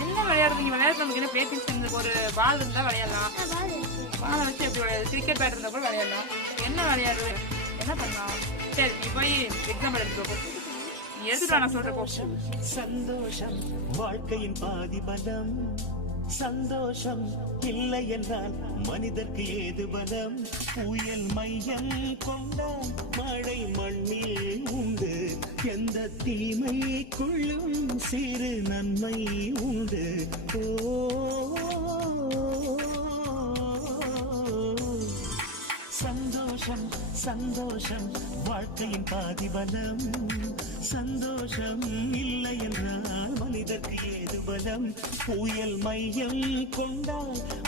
என்ன விளையாடுறீங்க? விளையாடுறது நமக்கு என்ன பேசிட்டு ஒரு பால் இருந்தா விளையாடலாம். பாலை வச்சு எப்படி விளையாடு? கிரிக்கெட் பேட் இருந்தா கூட விளையாடலாம். என்ன விளையாடுறது? என்ன பண்ணலாம்? சரி, நீ போய் எக்ஸாம் எழுதிக்கோ. நீ எடுத்துக்கலாம், நான் சொல்ற கோஷம். சந்தோஷம் வாழ்க்கையின் பாதி பலம், சந்தோஷம் இல்லை என்றால் மனிதர்க்கு ஏது பலம். புயல் மையம் கொண்டால் மழை மண்ணில் உண்டு, எந்த தீமைக்குள்ளும் சிறு நன்மை உண்டு. சந்தோஷம் சந்தோஷம் வாழ்க்கையின் பாதி பலம், சந்தோஷம் இல்லை என்றால் மனிதர்க்கு ஏது பலம். புயல் மையம் கொண்டால்